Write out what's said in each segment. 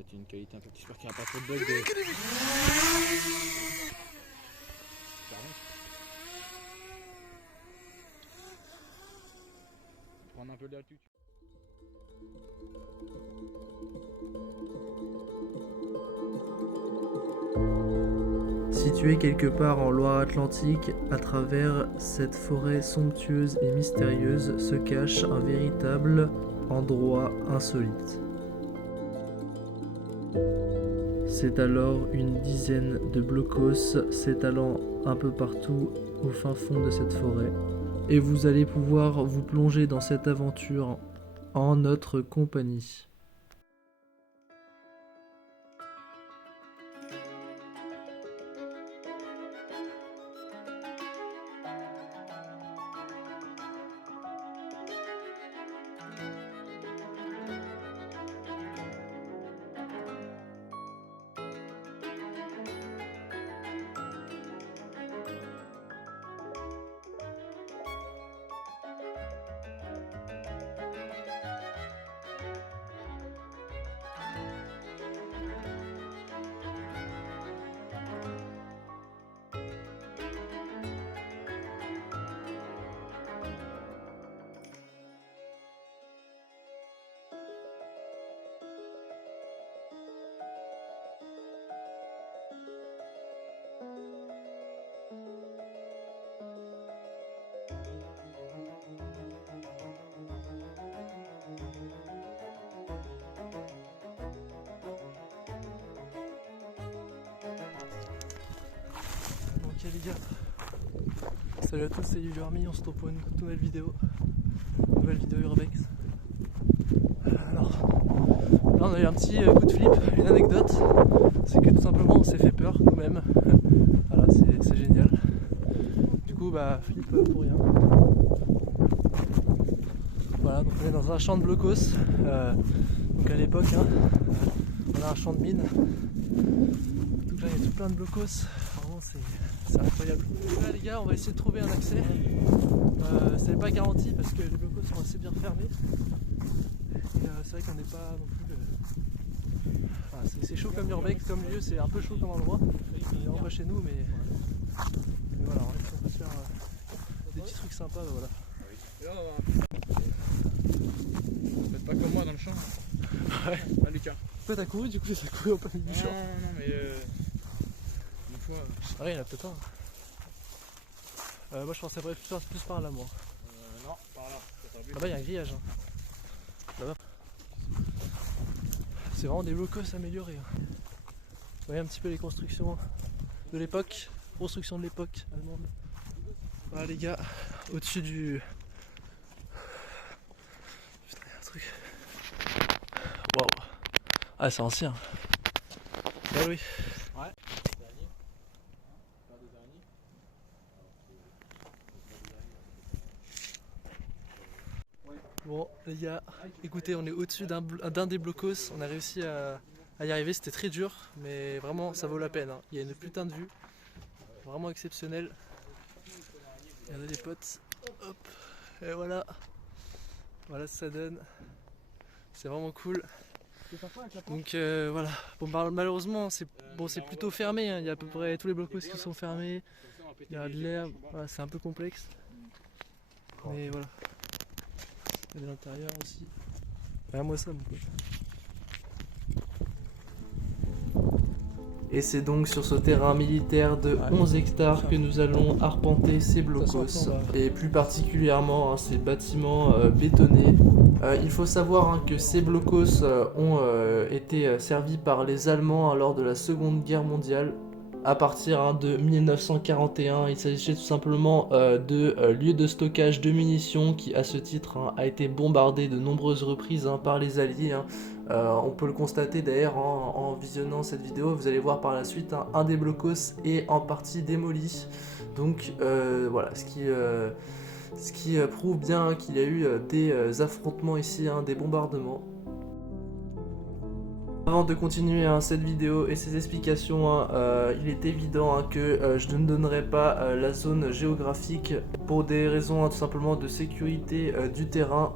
mettre une qualité un peu. J'espère qu'il n'y a pas trop de bugs. Prendre un peu d'altitude. Situé quelque part en Loire-Atlantique, à travers cette forêt somptueuse et mystérieuse se cache un véritable endroit insolite. C'est alors une dizaine de blocos s'étalant un peu partout au fin fond de cette forêt. Et vous allez pouvoir vous plonger dans cette aventure en notre compagnie. Ok les gars, salut à tous, c'est Yularmi, on se retrouve pour une nouvelle vidéo Urbex. Alors, là on a eu un petit coup de flip, une anecdote, c'est que tout simplement on s'est fait peur nous-mêmes, voilà c'est génial. Du coup bah flip pour rien. Voilà, donc on est dans un champ de blocos, donc à l'époque hein, on a un champ de mine, donc là il y a tout plein de blocos, vraiment c'est incroyable. Donc là les gars on va essayer de trouver un accès, c'est pas garanti parce que les blocos sont assez bien fermés, et c'est vrai qu'on n'est pas non plus... Voilà, c'est chaud comme Urbex, comme lieu, c'est un peu chaud comme endroit, c'est vraiment pas chez nous mais voilà, on peut se faire des petits trucs sympas, bah, voilà. Faites pas comme moi dans le champ. Ouais. Ah Lucas. Toi t'as couru, du coup t'as couru au plein milieu du champ. Non mais une fois. Ah ouais, il y en a peut-être un. Moi je pensais plus par là moi. Non, par là. Ah bah il y a un grillage. Hein. Là-bas. C'est vraiment des locaux améliorés. Hein. Vous voyez un petit peu les constructions de l'époque. Construction de l'époque allemande. Voilà les gars, au-dessus du... Putain, il y a un truc. Waouh. Ah c'est ancien. Ah oui. Ouais. Bon les gars, écoutez, on est au-dessus d'un des blocos, on a réussi à y arriver, c'était très dur, mais vraiment ça vaut la peine, hein. Il y a une putain de vue, vraiment exceptionnelle. Regardez les potes, hop, et voilà, voilà ce que ça donne, c'est vraiment cool. Donc voilà, bon, malheureusement c'est plutôt fermé, hein. Il y a à peu près tous les blocos qui sont fermés, il y a de l'herbe, voilà, c'est un peu complexe, mais voilà. Il y a de l'intérieur aussi. Regarde-moi ça, mon pote. Et c'est donc sur ce terrain militaire de 11 hectares que nous allons arpenter ces blocos. Et plus particulièrement ces bâtiments bétonnés. Il faut savoir hein, que ces blocos ont été servis par les Allemands lors de la Seconde Guerre mondiale. À partir de 1941, il s'agissait tout simplement de lieux de stockage de munitions qui, à ce titre, a été bombardé de nombreuses reprises par les Alliés. On peut le constater d'ailleurs en visionnant cette vidéo, vous allez voir par la suite, un des blocos est en partie démoli. Donc voilà, ce qui prouve bien qu'il y a eu des affrontements ici, des bombardements. Avant de continuer cette vidéo et ses explications, il est évident que je ne donnerai pas la zone géographique pour des raisons tout simplement de sécurité du terrain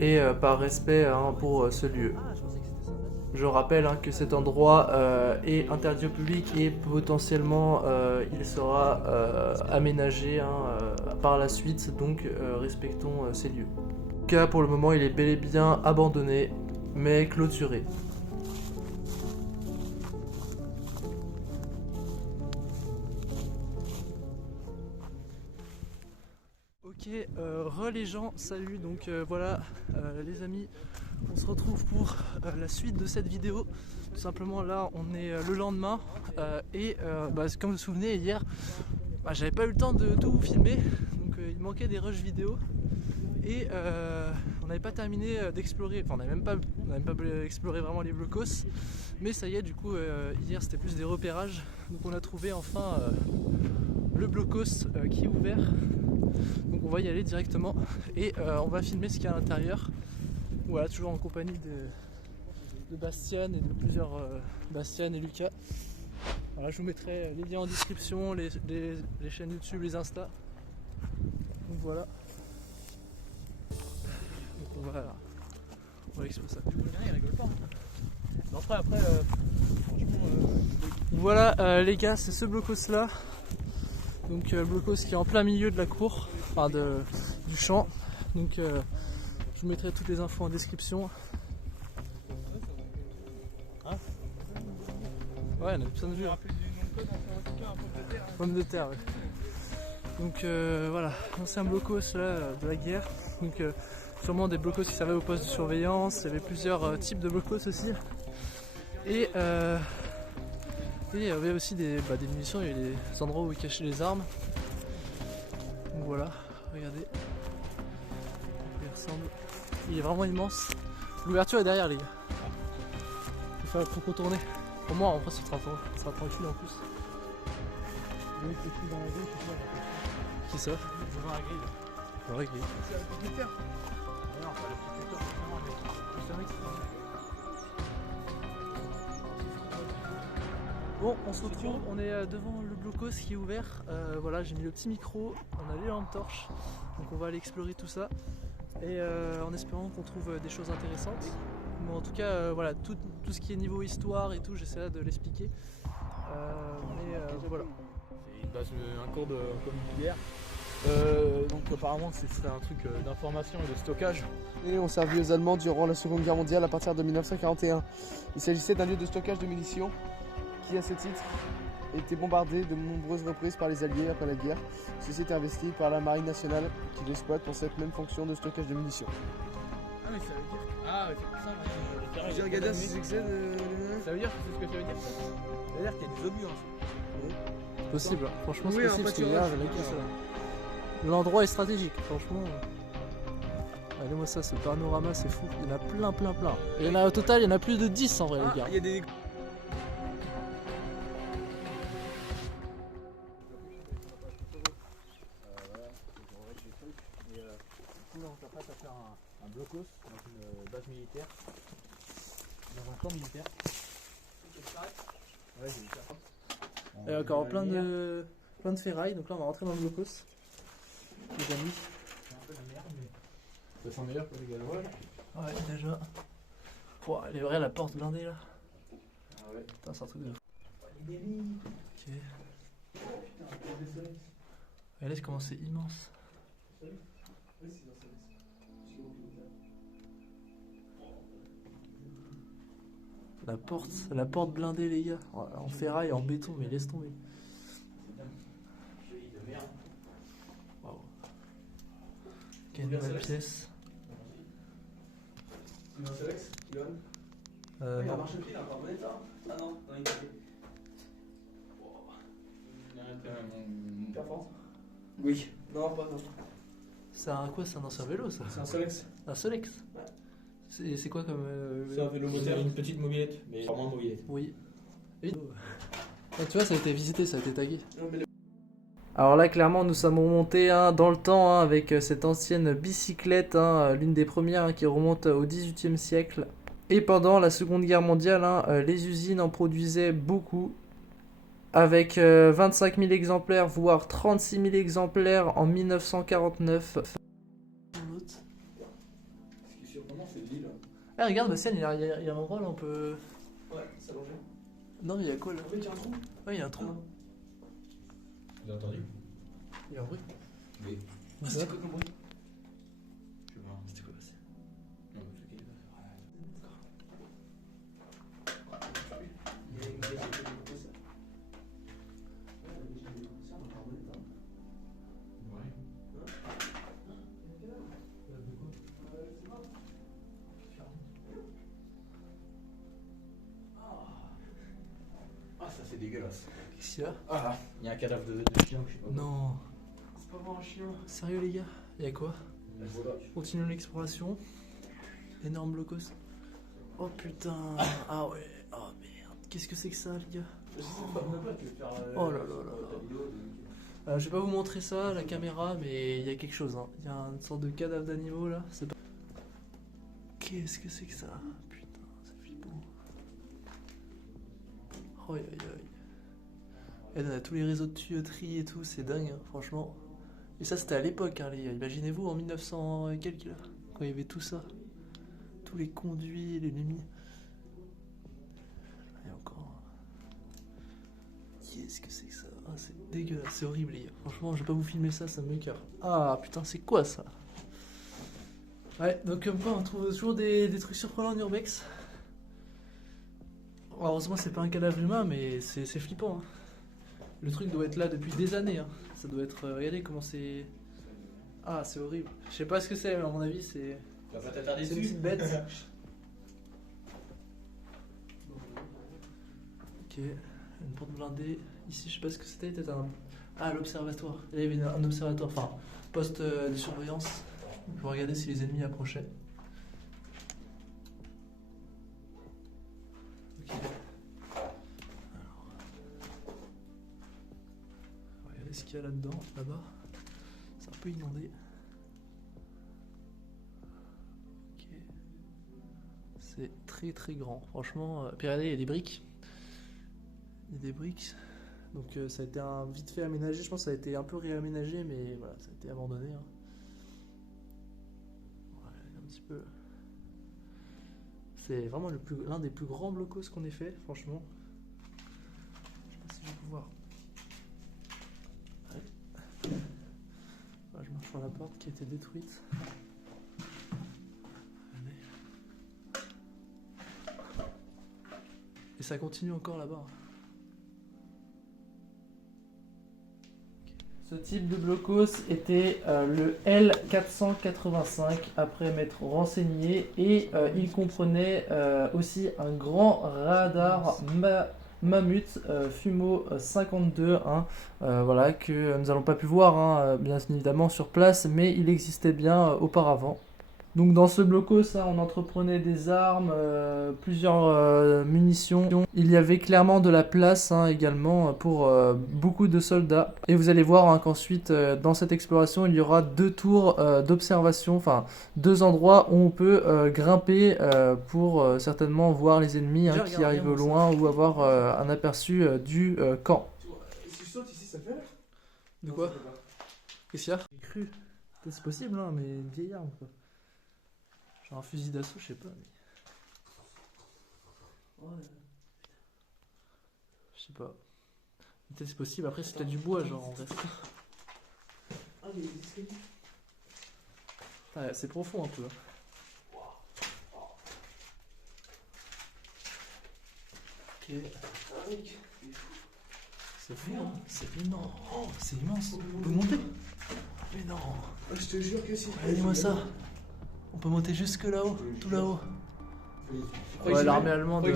et par respect pour ce lieu. Je rappelle que cet endroit est interdit au public et potentiellement il sera aménagé par la suite, donc respectons ces lieux. En tout cas, pour le moment, il est bel et bien abandonné, mais clôturé. Ok, les gens, salut, donc voilà les amis, on se retrouve pour la suite de cette vidéo. Tout simplement là on est le lendemain et comme vous vous souvenez hier, j'avais pas eu le temps de tout vous filmer, donc il manquait des rushs vidéo et on n'avait pas terminé d'explorer, enfin on n'avait même pas exploré vraiment les blocos, mais ça y est, du coup hier c'était plus des repérages, donc on a trouvé enfin le blocos qui est ouvert. Donc on va y aller directement et on va filmer ce qu'il y a à l'intérieur. Voilà, toujours en compagnie de Bastien et de plusieurs Bastien et Lucas. Voilà, je vous mettrai les liens en description, les chaînes YouTube, les Insta. Donc voilà. Donc on va explorer ça. Il rigole pas. Après, franchement. Voilà les gars, c'est ce blocos là. Donc le blocos qui est en plein milieu de la cour, enfin du champ. Donc je vous mettrai toutes les infos en description. Hein? Ouais, on a plein de vues. Pomme de terre, ouais. Donc voilà, ancien blocos là, de la guerre. Donc sûrement des blocos qui servaient au poste de surveillance. Il y avait plusieurs types de blocos aussi. Et il y avait aussi des munitions, il y avait des endroits où ils cachaient les armes. Donc voilà, regardez. Il ressemble. Il est vraiment immense. L'ouverture est derrière les gars. Il faut contourner. Pour moi en vrai ça sera tranquille en plus. Qui ça? Devant la grille. Dans la grille. C'est la propriétaire. Non, pas le propriétaire, c'est un mec qui Bon, on se retrouve, on est devant le blocos qui est ouvert. Voilà, j'ai mis le petit micro, on a les lampes torches, donc on va aller explorer tout ça. Et en espérant qu'on trouve des choses intéressantes. Mais en tout cas, voilà, tout ce qui est niveau histoire et tout, j'essaierai de l'expliquer. Voilà. C'est une base, un cours nucléaire. Donc apparemment ce serait un truc d'information et de stockage. Et ont servi aux Allemands durant la Seconde Guerre mondiale à partir de 1941. Il s'agissait d'un lieu de stockage de munitions qui, à ce titre, était bombardé de nombreuses reprises par les Alliés après la guerre. Ceci est investi par la Marine nationale qui l'exploite pour cette même fonction de stockage de munitions. Ah mais ça veut dire que... Ah c'est pour ça. J'ai regardé si c'est que c'est Ça veut dire que c'est ce que ça veut dire ça. Ça veut dire qu'il y a des obus en fait. Possible, franchement c'est Oui, en possible, parce que pâturage, là, l'endroit est stratégique, franchement. Regardez-moi ça, ce panorama c'est fou, il y en a plein. Il y en a au total, il y en a plus de 10 en vrai les gars. Il y a des... On s'apprête à faire un blocos dans une base militaire, dans un camp militaire. Ouais, j'ai vu ça. Il y a encore plein de ferrailles, donc là on va rentrer dans le blocos. Les amis. C'est un peu la merde, mais ça sent meilleur que les galois. Ouais, déjà. Pouah, elle est vraie la porte blindée là. Ah ouais. Putain, c'est un truc de fou. Ok. Regardez comment c'est immense. La porte blindée les gars, en ferraille, en béton, mais laisse tomber. Waouh. Ok, une nouvelle pièce. Tu veux un Solex, Johan? Non. a marché pris là, encore bon état. Ah non, il est performant. Oui. Non, pas non. C'est un quoi? C'est un ancien vélo ça? C'est un Solex. Un Solex? Ouais. C'est quoi comme C'est un vélo moteur, une petite mobilette, mais vraiment mobilette. Oui. Et... tu vois, ça a été visité, ça a été tagué. Non, mais Alors là, clairement, nous sommes remontés dans le temps avec cette ancienne bicyclette, l'une des premières qui remonte au XVIIIe siècle. Et pendant la Seconde Guerre mondiale, les usines en produisaient beaucoup, avec 25 000 exemplaires, voire 36 000 exemplaires en 1949. Ce qui est surprenant, c'est l'île. Ah regarde Bastien, il y a un endroit là on peut... Ouais, ça allongé. Non mais il y a quoi là? En fait, il y a un trou. Ouais il y a un trou. Vous avez entendu? Il y a un bruit. Oui. C'était quoi comme bruit? Je sais pas. C'était quoi Bastien? Non, mais c'est ok. Ah, ça c'est dégueulasse. Qu'est-ce qu'il y a? Ah là, il y a un cadavre de chien, je sais pas. Non. C'est pas vraiment un chien. Sérieux les gars? Il y a quoi? Continuons l'exploration. Énorme blocos. Oh putain. Ah ouais. Oh merde. Qu'est-ce que c'est que ça les gars? Je sais pas, tu veux faire. Oh là là là là. Je vais pas vous montrer ça à la caméra, mais il y a quelque chose. Hein. Il y a une sorte de cadavre d'animaux là. C'est pas... Qu'est-ce que c'est que ça? Putain, c'est flippant. Oh aïe aïe aïe. Et on a tous les réseaux de tuyauterie et tout, c'est dingue, hein, franchement. Et ça c'était à l'époque, hein, les gars. Imaginez-vous en 1900 et quelques là, quand il y avait tout ça. Tous les conduits, les lumières. Et encore. Qu'est-ce que c'est que ça? Ah, c'est dégueulasse, c'est horrible les gars. Franchement, je vais pas vous filmer ça, ça me cœur. Ah putain, c'est quoi ça? Ouais, donc comme quoi on trouve toujours des trucs surprenants en urbex. Heureusement c'est pas un cadavre humain, mais c'est flippant. Hein. Le truc doit être là depuis des années. Hein. Ça doit être... regardez comment c'est... Ah c'est horrible. Je sais pas ce que c'est, mais à mon avis c'est... Tu vas pas t'attarder C'est une dessus? petite bête. Ok, une porte blindée. Ici je sais pas ce que c'était, peut-être un... Ah l'observatoire. Il y avait un observatoire, enfin poste de surveillance. Pour regarder si les ennemis approchaient. Ok. Alors. Regardez ce qu'il y a là-dedans, là-bas. C'est un peu inondé. Ok. C'est très très grand. Franchement, puis regardez, il y a des briques. Il y a des briques. Donc ça a été vite fait aménagé. Je pense que ça a été un peu réaménagé, mais voilà, ça a été abandonné. Hein. Peu. C'est vraiment l'un des plus grands blocos qu'on ait fait, franchement. Je sais pas si je vais pouvoir. Allez. Là, je marche sur la porte qui a été détruite. Allez. Et ça continue encore là-bas. Ce type de blocos était le L485 après m'être renseigné et il comprenait aussi un grand radar Mammut Fumo 52 hein, voilà, que nous n'avons pas pu voir hein, bien évidemment sur place, mais il existait bien auparavant. Donc dans ce blocos, hein, on entreprenait des armes, plusieurs munitions. Il y avait clairement de la place hein, également pour beaucoup de soldats. Et vous allez voir hein, qu'ensuite, dans cette exploration, il y aura 2 tours d'observation, enfin 2 endroits où on peut grimper pour certainement voir les ennemis hein, qui arrivent au loin ou avoir un aperçu du camp. Si je saute ici, ça fait? De quoi? Qu'est-ce qu'il y a? J'ai cru. C'est possible, hein, mais une vieille arme quoi. Genre un fusil d'assaut, je sais pas. Mais... Je sais pas. Peut-être c'est possible. Après, c'est peut-être du bois, genre en vrai. Ah, mais il y a Ouais, c'est profond un peu. Ok. C'est fou, hein. C'est énorme. Oh, c'est immense. On peut monter? Mais non. Je te jure que si. Regardez-moi ça. On peut monter jusque là-haut, tout là-haut. Ouais, l'armée allemande,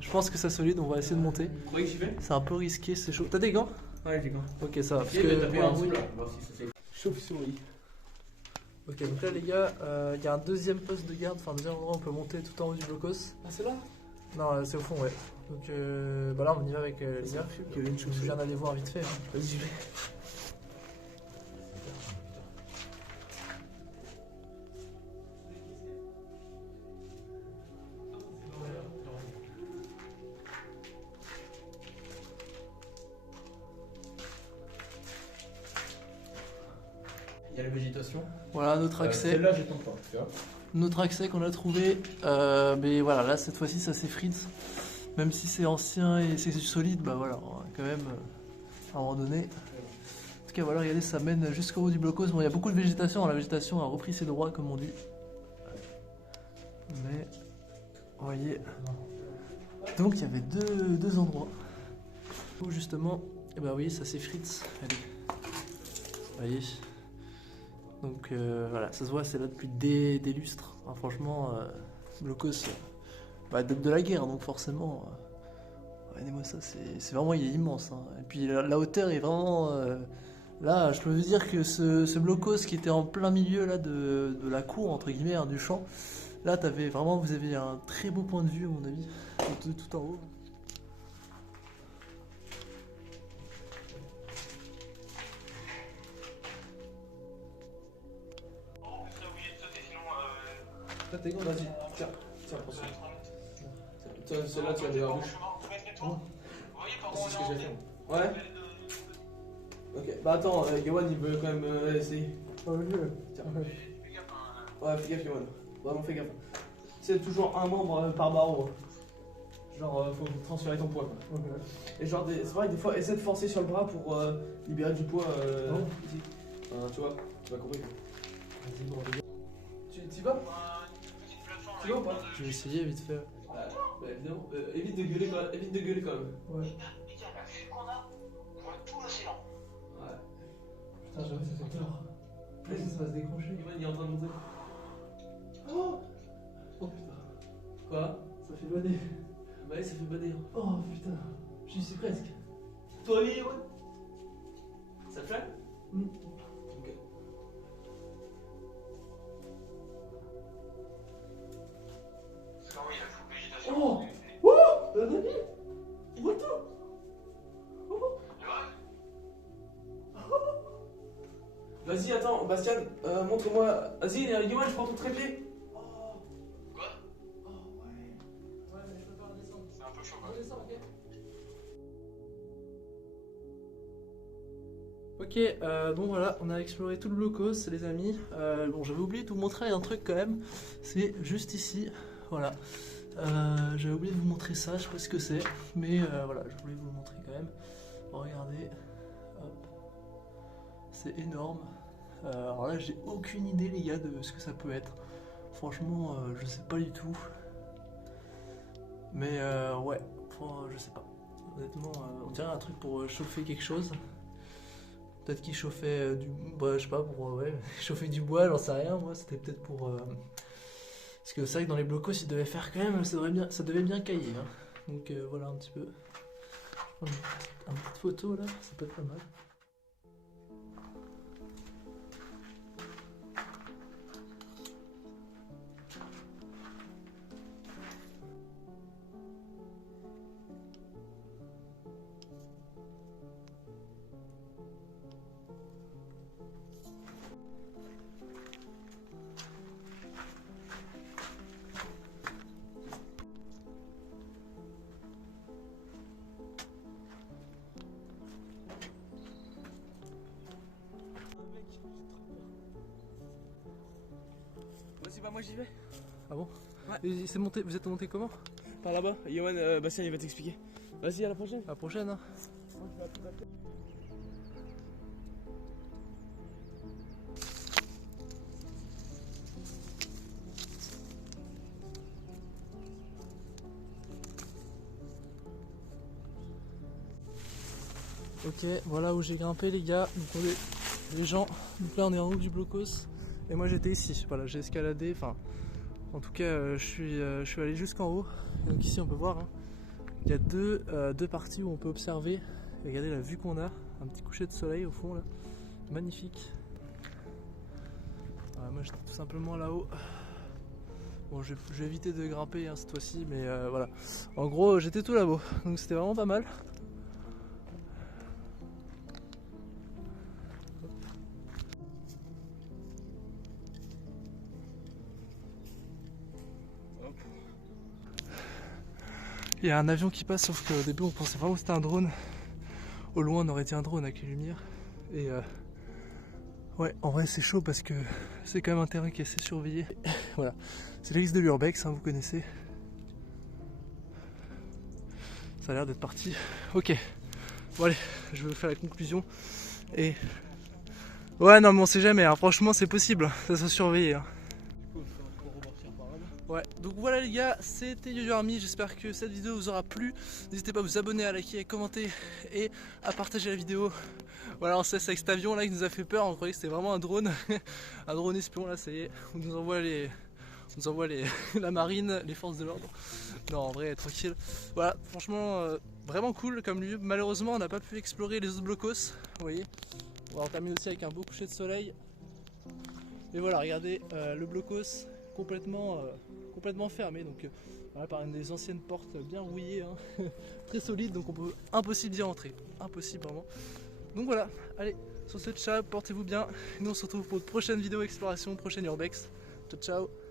je pense que c'est solide, on va essayer de monter. Vous croyez que j'y vais? C'est un peu risqué, c'est chaud. T'as des gants? Ouais, j'ai gants. Ok, ça va. Parce Ok, que... taper un bout là. Voir si ça c'est. Chauve-souris. Ok, donc là les gars, il y a un deuxième poste de garde, enfin un deuxième endroit où on peut monter tout en haut du blocos. Ah, c'est là? Non, c'est au fond, ouais. Donc bah là on y va avec les gars. Je viens d'aller voir vite fait. Hein. Vas-y, j'y vais. Il y a la végétation. Voilà notre accès. Celle-là, j'étends pas, tu vois. notre accès qu'on a trouvé. Mais voilà, là cette fois-ci ça s'effrite. Même si c'est ancien et c'est solide, bah voilà, on va quand même à un moment donné. En tout cas voilà, regardez, ça mène jusqu'au haut du blocos. Bon, il y a beaucoup de végétation, la végétation a repris ses droits comme on dit. Mais, vous voyez, donc il y avait deux endroits où justement, et bah oui, ça s'effrite. Allez, vous voyez. Donc voilà, ça se voit, c'est là depuis des lustres. Enfin, franchement, blocos, bah, de la guerre, donc forcément. Regardez-moi ça, c'est vraiment, il est immense. Hein. Et puis la hauteur est vraiment. Là, je peux vous dire que ce blocos qui était en plein milieu là, de la cour, entre guillemets, hein, du champ, là, vous avez un très beau point de vue, à mon avis, tout en haut. T'es con, vas-y, tiens, prends ça. Celle-là, tu vas aller à la bouche. C'est ce que j'ai fait. Ouais. Ok, bah attends, Gawan il veut quand même essayer. Tiens. Ouais, fais gaffe, Gawan. Vraiment, fais gaffe. C'est toujours un membre par barreau. Genre, faut transférer ton poids. Quoi. Okay. Et genre, c'est vrai que des fois, essaie de forcer sur le bras pour libérer du poids ici. Tu vois, tu vas compris. Vas-y, bon, tu vas? Tu vas ou pas? Je vais essayer vite fait. Bah évidemment, évite de gueuler quand même. Ouais. Ouais. Putain, j'avoue, ça fait peur. Là, ça va se décrocher. Il est en train de monter. Oh putain. Quoi? Ça fait bader. Bah oui, ça fait bader. Oh putain, j'y suis presque. Toi, oui, ouais. Ça te fait? Ok. Oh! Oh! Dani! What the? Vas-y, attends, Bastien, montre-moi. Vas-y, Yoann, je prends ton trépied. Quoi? Oh ouais. Ouais, mais je peux pas redescendre. C'est un peu chaud, quoi. Redescends, ok? Ok, bon voilà, on a exploré tout le blocos, les amis. Bon, j'avais oublié de vous montrer un truc quand même. C'est juste ici, voilà. J'avais oublié de vous montrer ça, je sais pas ce que c'est, mais voilà, je voulais vous le montrer quand même. Regardez, hop, c'est énorme. Alors là, j'ai aucune idée, les gars, de ce que ça peut être. Franchement, je sais pas du tout. Mais ouais, je sais pas. Honnêtement, on dirait un truc pour chauffer quelque chose. Peut-être qu'il chauffait bah, je sais pas, pour chauffer du bois, j'en sais rien. Moi, c'était peut-être pour. Parce que c'est vrai que dans les blocos, il devait faire quand même, ça devait bien cailler. Hein. Donc voilà un petit peu. Je vais prendre une petite photo là, ça peut être pas mal. Vas-y, bah moi j'y vais. Ah bon? Ouais. Et vous êtes monté comment? Par là-bas, Yoann, Bastien il va t'expliquer. Vas-y, à la prochaine. À la prochaine, hein. Ok, voilà où j'ai grimpé les gars, donc on est les gens, donc là on est en haut du blocos et moi j'étais ici, voilà j'ai escaladé, enfin en tout cas je suis allé jusqu'en haut, donc ici on peut voir, hein, il y a deux parties où on peut observer, regardez la vue qu'on a, un petit coucher de soleil au fond là, magnifique. Voilà, moi j'étais tout simplement là-haut. Bon, je vais éviter de grimper hein, cette fois-ci, mais voilà, en gros j'étais tout là-haut, donc c'était vraiment pas mal. Il y a un avion qui passe, sauf qu'au début on pensait vraiment que c'était un drone. Au loin on aurait dit un drone avec les lumières. Et Ouais, en vrai c'est chaud parce que c'est quand même un terrain qui est assez surveillé. Voilà, c'est l'église de l'Urbex, hein, vous connaissez. Ça a l'air d'être parti. Ok, bon allez, je vais faire la conclusion. Et... ouais, non mais on sait jamais, hein. Franchement c'est possible, ça sera surveillé. Hein. Ouais, donc voilà les gars, c'était YoYo Army, j'espère que cette vidéo vous aura plu. N'hésitez pas à vous abonner, à liker, à commenter et à partager la vidéo. Voilà, on se laisse avec cet avion là qui nous a fait peur, on croyait que c'était vraiment un drone. Un drone espion là, ça y est, on nous envoie la marine, les forces de l'ordre. Non, en vrai, tranquille. Voilà, franchement, vraiment cool comme lieu. Malheureusement, on n'a pas pu explorer les autres blocos, vous voyez. On va en terminer aussi avec un beau coucher de soleil. Et voilà, regardez, le blocos complètement fermé, donc voilà, par une des anciennes portes bien rouillées, hein, très solide, donc on peut impossible d'y rentrer, impossible vraiment. Donc voilà, allez, sur ce ciao, portez-vous bien, et nous on se retrouve pour une prochaine vidéo exploration, prochaine Urbex. Ciao ciao.